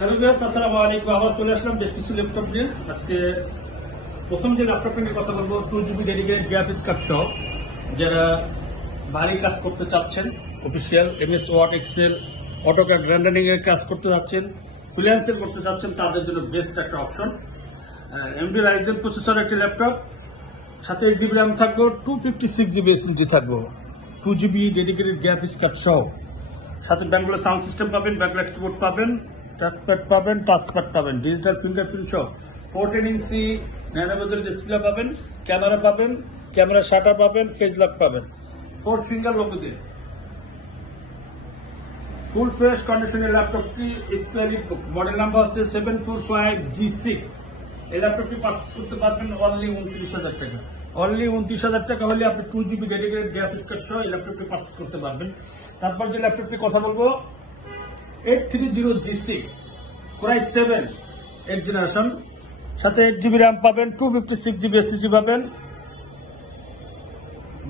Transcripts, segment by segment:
Hello viewers, আসসালামু আলাইকুম। আবার চলে আসলাম বেশ কিছু ল্যাপটপ নিয়ে। আজকে প্রথম যে ল্যাপটপটা নিয়ে কথা বলবো 2GB ডেডিকেটেড গ্রাফিক্স কার্ড সহ যারা ভারী কাজ করতে চাচ্ছেন, official MS word, excel, AutoCAD rendering এর কাজ করতে চাচ্ছেন, ফ্রিল্যান্সিং করতে চাচ্ছেন, তাদের জন্য বেস্ট একটা অপশন। AMD Ryzen প্রসেসর একটি ল্যাপটপ, সাথে 8GB র্যাম থাকবে, 256GB SSD থাকবে, 2GB ডেডিকেটেড গ্রাফিক্স কার্ড সহ, সাথে ব্যাঙ্গলোর সাউন্ড সিস্টেম পাবেন, ব্যাকলাইট কিবোর্ড পাবেন, ট্র্যাকপ্যাড পাবেন, টাচপ্যাড পাবেন, ডিজিটাল ফিঙ্গারপ্রিন্ট সহ 14 ইঞ্চি ন্যানোভেজেল ডিসপ্লে পাবেন, ক্যামেরা পাবেন, ক্যামেরা শাটার পাবেন, ফেজ লক পাবেন, 4 ফিঙ্গার লোগো দিয়ে ফুল ফ্রেশ কন্ডিশনের ল্যাপটপটি এক্সপায়ারি মডেল নাম্বার হচ্ছে 745G6। এই ল্যাপটপটি পারচেজ করতে পারবেন অনলি 29,000 টাকা। অনলি 29,000 টাকা হলে আপনি 2GB ডেডিকেটেড গ্রাফিক্স কার্ড সহ এই ল্যাপটপটি পারচেজ করতে পারবেন। তারপর যে ল্যাপটপটি কথা বলবো 830G6 Core i7 8th generation, সাথে 8GB র্যাম পাবেন, 256GB SSD পাবেন,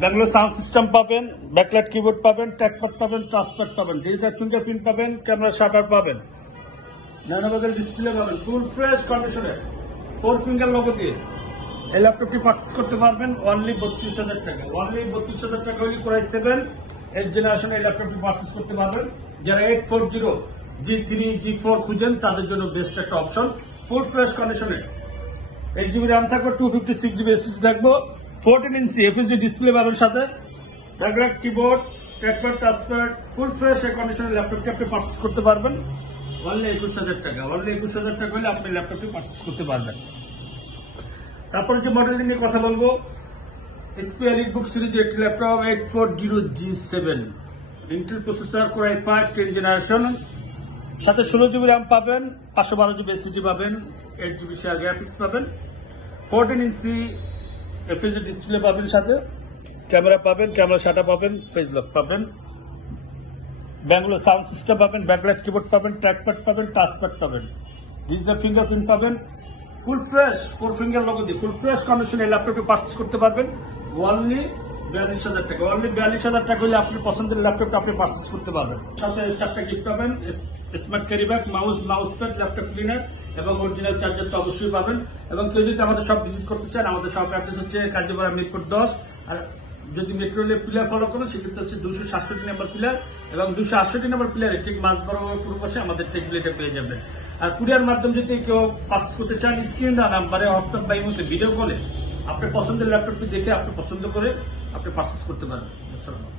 ব্যাঙ্গলোর সাউন্ড সিস্টেম পাবেন, ব্যাকলাইট কিবোর্ড পাবেন, ট্র্যাকপ্যাড পাবেন, টাচপ্যাড পাবেন, ডিজিটাল ফিঙ্গারপ্রিন্ট পাবেন, ক্যামেরা শাটার পাবেন, ন্যানোভেজেল ডিসপ্লে পাবেন, ফুল ফ্রেশ কন্ডিশনে 4 ফিঙ্গার লোগো দিয়ে এই ল্যাপটপটি পারচেজ করতে পারবেন অনলি 32,000 টাকা। অনলি 32,000 টাকা হলে Core i7 8th জেনারেশন এই ল্যাপটপটি পারচেজ করতে পারবেন। যারা 840G3 G4 খুঁজেন তাদের জন্য বেস্ট একটা অপশন। ফুল ফ্রেশ কন্ডিশনে 8GB র্যাম থাকবে, 256GB SSD থাকবে, 14 ইঞ্চি FHD ডিসপ্লে পাবেন, সাথে backlight keyboard, trackpad, touchpad, full fresh কন্ডিশনের ল্যাপটপটি আপনি পারচেজ করতে পারবেন অনলি 21,000 টাকা। অনলি 21,000 টাকা হলে আপনি ল্যাপটপটি পারচেজ করতে পারবেন। তারপরে যে মডেলটি নিয়ে কথা বলবো HP EliteBook সিরিজের একটি laptop 840G7 Intel processor, Core i5 10th generation, সাথে 16GB র্যাম পাবেন, 512GB SSD পাবেন, 8GB শেয়ার গ্রাফিক্স পাবেন, 14 ইঞ্চি FHD ডিসপ্লে পাবেন, সাথে ক্যামেরা পাবেন, ক্যামেরা শাটার পাবেন, ফেজ লক পাবেন, ব্যাঙ্গলোর সাউন্ড সিস্টেম পাবেন, ব্যাকলাইট কিবোর্ড পাবেন, ট্র্যাকপ্যাড পাবেন, টাচপ্যাড পাবেন, ডিজিটাল ফিঙ্গারপ্রিন্ট পাবেন, ফুল ফ্রেশ 4 ফিঙ্গার লোগো দিয়ে ফুল ফ্রেশ কন্ডিশনে এই ল্যাপটপটি পারচেজ করতে পারবেন অনলি 42,000 টাকা। অনলি 42,000 টাকা হলে আপনি পছন্দের ল্যাপটপটা আপনি পারচেজ করতে পারবেন। সাথে 4টা গিফট পাবেন, smart carry bag, mouse pad, laptop cleaner এবং অরিজিনাল চার্জার তো অবশ্যই পাবেন। এবং কেউ যদি আমাদের শপ ভিজিট করতে চান, আমাদের শপ অ্যাড্রেস হচ্ছে কাজীপাড়া মিরপুর 10। আর যদি মেট্রো রেলের পিলার ফলো করেন সেক্ষেত্রে হচ্ছে 267 নম্বর পিলার এবং 268 নম্বর পিলারে ঠিক মাঝ বরাবর পূর্ব পাশে আমাদের টেকবিলেটে পেয়ে যাবেন। আর কুরিয়ার মাধ্যমে যদি কেউ পারচেজ করতে চান, স্ক্রিন নাম্বারে হোয়াটসঅ্যাপ বা ইমোতে ভিডিও কলে আপনার পছন্দের ল্যাপটপটি দেখে আপনি পছন্দ করে আপনি পারচেজ করতে পারবেন। আসসালামু আলাইকুম।